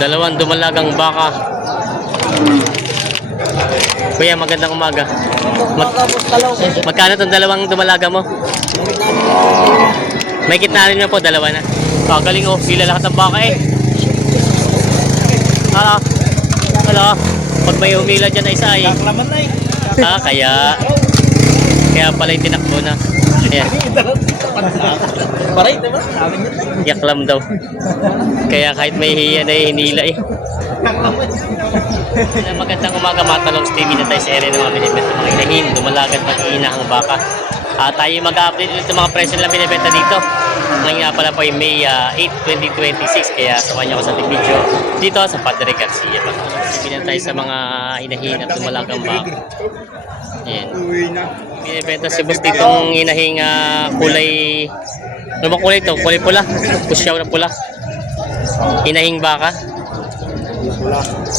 Dalawang dumalagang baka. Kuya, magandang umaga. Magkano itong dalawang dumalaga mo? May kitna rin po, dalawa na. Galing oh, pila lahat ng baka eh. Hala. Pag may humila dyan na isa ay. Kaya pala yung tinakbo na. Ayan. Yaklam daw. Kaya kahit may hiya na hinila eh. Magandang umaga mga Talongs TV na tayo sa area ng mga binibenta mga inahin, dumalagan pag-iinahang baka. Tayo mag-update ulit ng mga presyo nilang binibenta dito. Ngayon nga pala po ay May 8, 2026, kaya samahan niyo ako sa video dito sa Padre Garcia. Binibenta tayo sa mga inahin at dumalagang baka. Ayan. Binibenta si boss ditong inahing kulay. Ano ba kulay ito? Kulay pula. Pusyaw na pula. Inahing baka.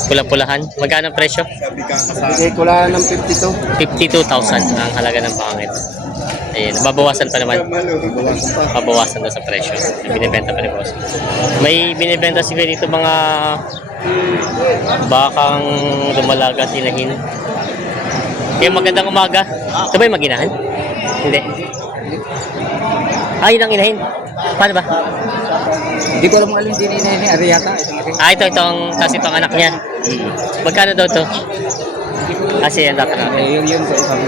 Pula-pulahan. Magkano ang presyo? Bigay ko lang ng 52. 52,000 ang halaga ng baka ito. Ayan, babawasan pa naman. Babawasan daw sa presyo. Binibenta pa rin boss. May binibenta siguro dito mga bakang dumalaga at inahin. Kaya magandang umaga. Ito ba yung maginahan? Hindi. Yun ang inahin. Paano ba? Hindi ko alam kung alin din inahin ni Ariata. Tapos itong anak niya. Magkano daw ito? Kasi yan dapat natin. Yun sa isang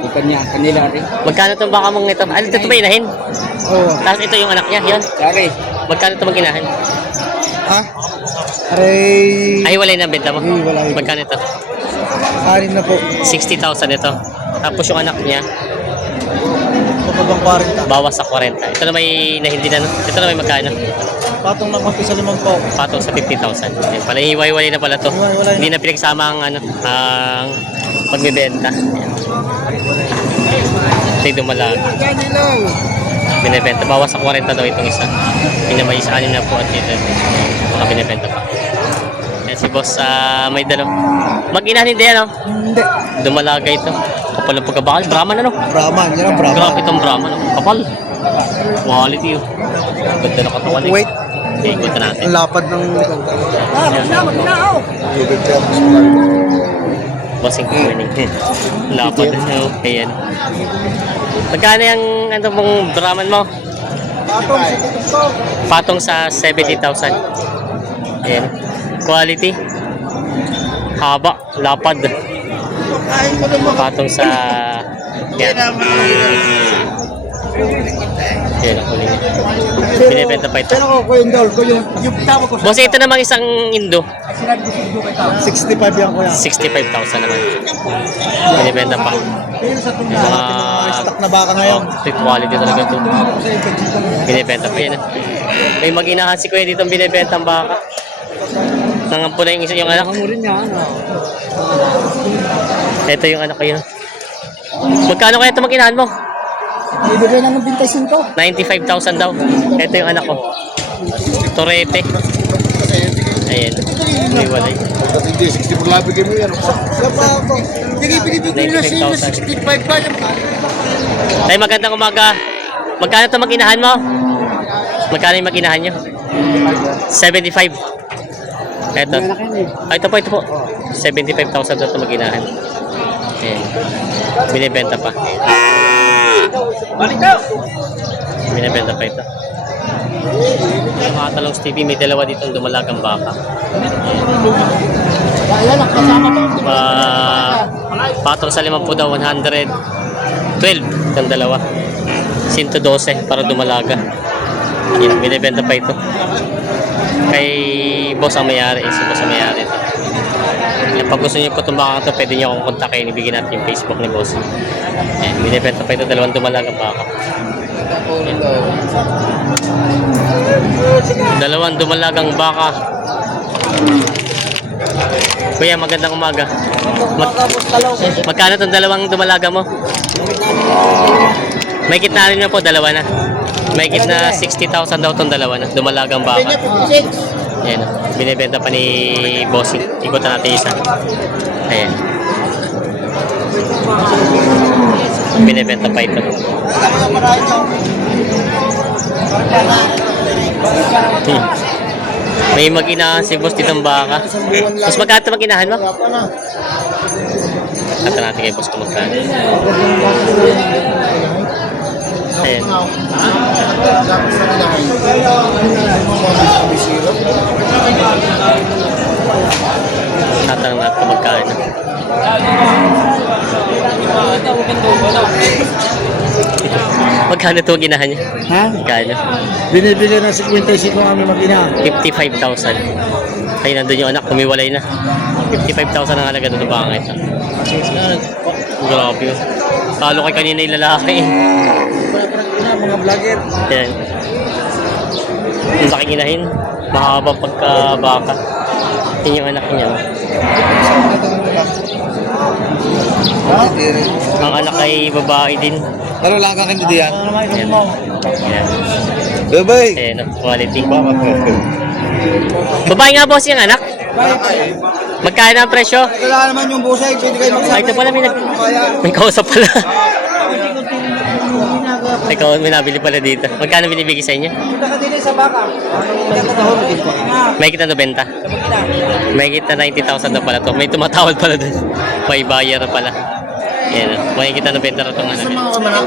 yung kanila rin. Magkano itong baka mong ito? Ito ba inahin? Oo. Tapos ito yung anak niya. Yan. Sorry. Magkano ito maginahan? Ha? Aray. Ay, wala na benta mo? Wala. Magkano ito? Arin na po. 60,000 ito. Tapos yung anak niya, Pagkabang 40. bawas sa 40. Ito na may hindi na. Ito na may magkano? Patong na konti sa 5 po. Patong sa 50,000. Ayan, pala hiwa-hiwalay na pala to. Hiwa-hiwalay na. Hindi na pinagsama ang ang pagbebenta. Ayan. Ito yung dumalag. Binibenta. Bawas sa 40 daw itong isa. Pinamay sa 6 na po at dito. Mga binibenta pa. Ayan si boss, may dalaw. Mag-inahin din yan, no? Hindi. Dumalaga ito. Kapal ng pagkabakal. Brahman, ano? Brahman. Yan ang Brahman. Grabe itong Brahman. Kapal. Quality yun. Ganda na katawan eh. Wait. Okay, ikutan natin. Ang lapad ng likod. Bossing morning. Lapad na siya. Ayan. Magkano yung ano mong Brahman mo? Patong sa 70,000. Ayan. Quality. Haba. Lapad. Patong sa... Yan. Yan ang huli niya. Binibenta pa ito. Pero ko yung dol ko yung tama ko. Boss, ito namang isang Indo. 65 yan ko yan. 65,000 naman. Binibenta pa. Yung mga stock na baka ngayon. Street quality talaga ito. Binibenta pa yan. May mag-inahan si Kuya dito ang binibenta ang baka. Nangampo na yung isa yung anak. Nangamurin niya. Ito yung anak ko yun. Magkano kaya ito mag-inahan mo? Ibigay lang ng 25. 95,000 daw. Ito yung anak ko. Torete. Ayan. May walay. Hindi, 60 por labi kami yan. Bigay na siya 65 pa. Tay, magandang umaga. Magkano ito mag-inahan mo? Magkano yung mag-inahan nyo? 75. Ito. Ito po. 75,000 daw ito mag-inahan. Ayan. Binibenta pa. Binibenta pa ito. Mga Talongs TV, may dalawa ditong dumalagang baka. Patong sa 50 daw, 112. Itong dalawa. 112 para dumalaga. Yan, binibenta pa ito. Kay boss ang mayari. Si boss ang mayari ito. Yan, pag gusto niyo po itong baka ito, pwede niyo akong kontakin. Ibigin natin yung Facebook ni boss. Yan, binibenta pa ito. Dalawang dumalagang baka. Yan. Dalawang dumalagang baka. Kuya, magandang umaga. Magkano itong dalawang dumalaga mo? May kitna rin po, dalawa na. May kitna 60,000 daw itong dalawa na. Dumalagang baka. Ayan, binibenta pa ni Bossing. Ikutan natin isa. Ayan. Binibenta pa ito. May mag-inahan si boss ditong baka. Mas magkano ito mag-inahan mo? Kata natin kay boss kung magkano. Ayan. Tatanong natin kung magkano. Magkano ito ginahan niya? Ha? Magkano? Binibili ng 55 kami mag-ina. 55,000. Ay, nandun yung anak, kumiwalay na. 55,000 ang halaga doon ba ito? Grabe yun. Talo kay kanina yung lalaki. Mga vlogger. Yan. Yung laki ginahin. Mahaba pagka-baka. Yan yung anak niya. Ang anak ay babae din. Pero lang ka kanina diyan. Yan. Yan. Bye-bye. Ayan, quality. Babae nga boss yung anak. Magkano ang presyo? Wala naman yung busay, pwede kayo Ay, ito pala may kausap pala. May nabili pala dito. Magkano binibigay sa inyo? sa baka. May kita 90. May kita 90,000 na pala to. May tumatawad pala dun. May buyer pala. Yan. May kita 90 na itong ano.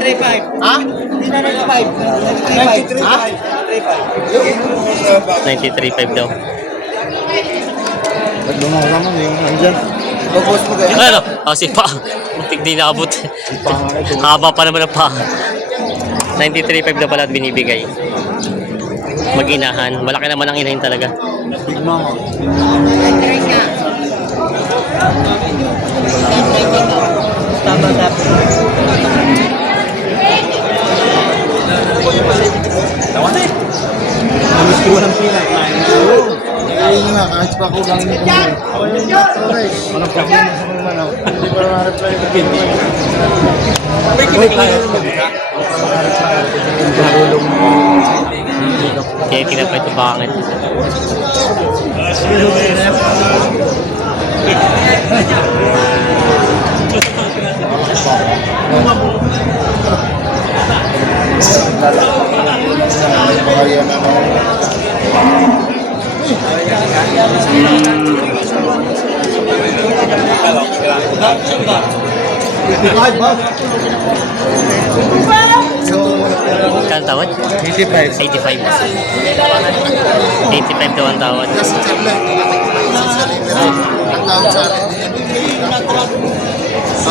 3.5. Ha? Hindi na 95. 93. Ha? 93.5 daw. Nagdumaw naman yung andyan. Pagpos mo kaya. Ano? Kasi pa. Muntik di nakabot. Haba pa naman ang pa. 93.5 na pala at binibigay. Mag-inahan. Malaki naman ang inahin talaga. Tignan mo. Tama dapat. Namiss ko ng pila. Ayun nga, kahit pa ko lang nito. Walang problema sa mga manaw. Hindi ko na-reply na pindi. Kaya tingnan pa ito bakit. Magkano tawad? 85. 85. 85 daw ang tawad.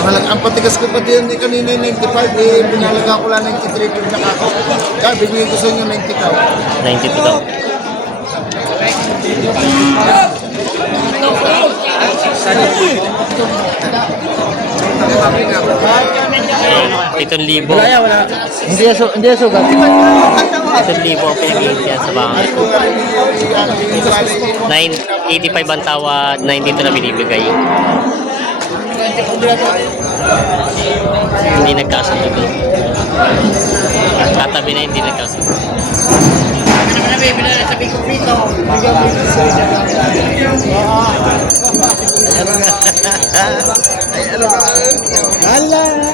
Ang patigas ko pati yun kanina yung 95, eh, pinalaga ko lang 93 yung nakako. Kaya bibigyan ko sa inyo 90 ka. 92 daw. Itong libo. Wala. Hindi yan sugat. 1,000 ang pinag-iintihan sa bangay. 985 ang tawad, 92 na binibigay. Hindi nagkasundo doon. Tatabi na hindi nagkasundo.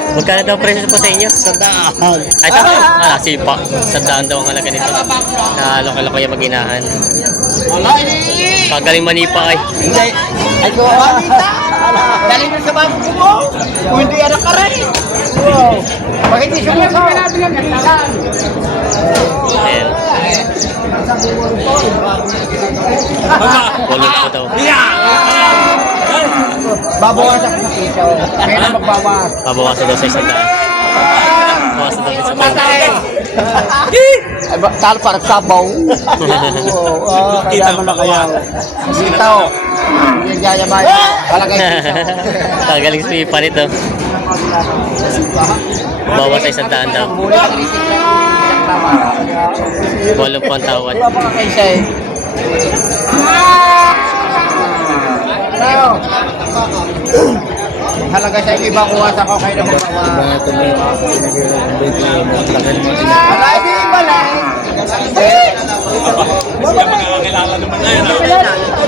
Magkano daw presyo po sa inyo? Sandaan. Ay, ito? Sipa. 100 daw ang halaga nito. Nakaloko yung mag-inahan. Pagaling manipa ay. Ay ko. Dali na sa bago mo. Kung hindi anak ka rin. Bakit hindi sumusaw? Ayan. Walang po daw. Babawasan ka sa piso. Kaya na magbawas. Pabawasan daw sa 100. Pabawasan daw sa 100. Ay, talo para sabaw. Kaya mo na kaya. Sitaw. Hindi jaya ba? Palagay piso. Pagaling sipa nito. Bawas sa 100 daw. Walang po ang tawad. Wala pa ka kay Shay. Halaga sa ibang kuwas ako kayo na magbawas. Wala, hindi balay. Sila makakakilala naman na yun.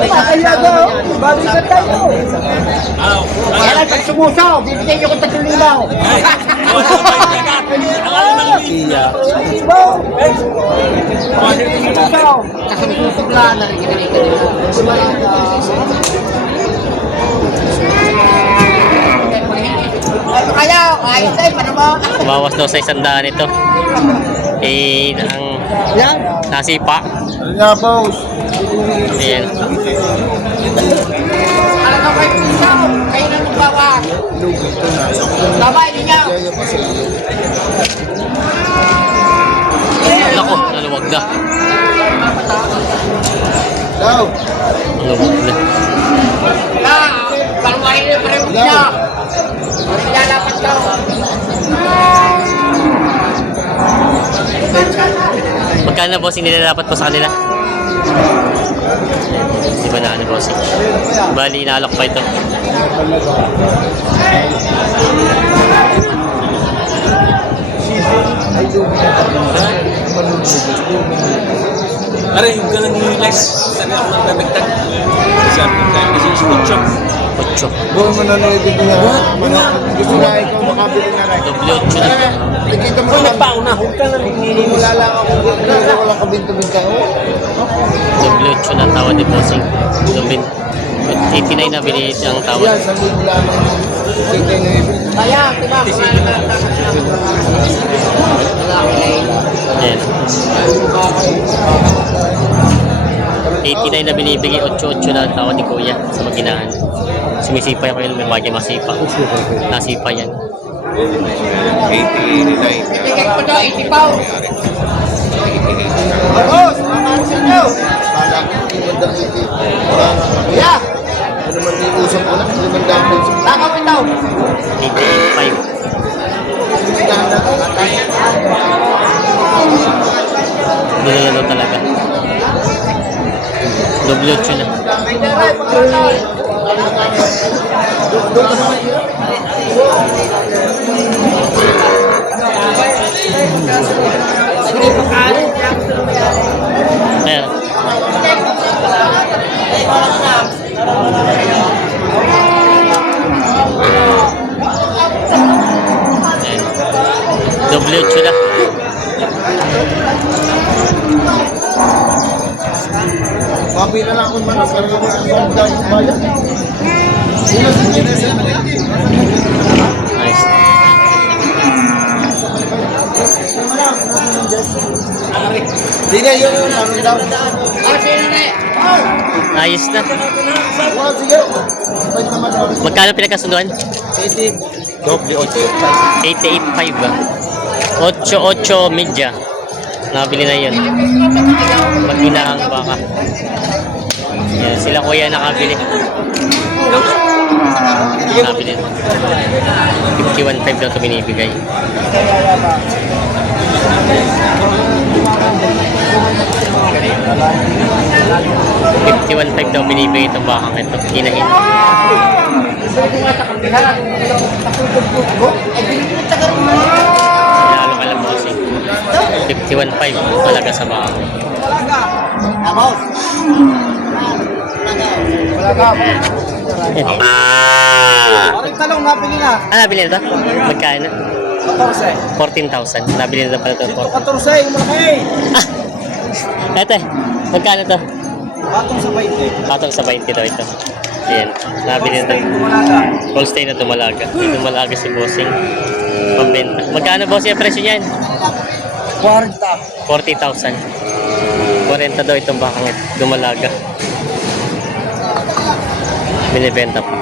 Kaya daw, balikan tayo. Ano? Kaya lang, pag sumusaw, bibigyan niyo ko 3,000. Ay, wala pa yung dagat. Bawas daw sa 100 ito. Eh, ang nasipa. Ano nga, boss? Ayan. Nako, naluwag na. Daw. Naluwag na. Magkano bossing nilalapat mo sa kanila? Di ba na ano bossing? Bali, inaalok pa ito. Aray, yung ganang nilas. Sabi ako ng nagdagdag. Sabi ng tayo kasi sport shop. 8. Buwan mo na din niya. Gusto na ikaw makabili na rin. Doble 8 na. Nakikita mo Kung naman. nagpauna, huwag ka lang. Wala lang ako. Wala ka binto-binta. Doble 8 na tawad ni bossing. Doble 89 na binili ang Yan, tawad. sa mula ng kita na yun. Ayan. 89 na binibigay, 8-8 na ang tawad ni Kuya sa maginahan. Sumisipa yung kayo, may bagay masipa. Nasipa yan. 80, 89. Boss, makakaan sa inyo. Kala ko, limandang 80. Kuya! Ano naman yung usap ko na? Limandang pesos. Takawin daw. 88.5. Limandang na. Doon na daw talaga. Doble 8 na. Ayan. Ayan. Doble 8 na. Papi na lang kung manas. Para lang ang dami ng bayan. Nice. Hindi na yun yun. Ano daw? Ayos na. Wala, sige. Bait naman daw. Magkano pinagkasunduan? 80. Doble 8. 88.5 ba? 8-8 media. Nabili na yun. Maginaang baka. Yan, sila kuya nakabili. Nabili na. 51.5 daw ito binibigay. $51.5 daw binibigay itong bakang ito. Hinahin. Lalo ka lang mo kasi. 51.5 talaga sa baka. Parang talong nabili na. Nabili na ito? Magkano? 14. 14,000. Nabili na pala ito. 14, yung malaki. Ito magkano ito? Patong sa 20. Patong sa 20 daw ito. Ayan. Nabili na ito. Tumalaga. Holstein na Dumalaga. Dumalaga si Bossing. Pambenta. Magkano Bossing ang presyo niyan? 40. 40,000. 40 daw itong bakang Dumalaga. Binibenta pa.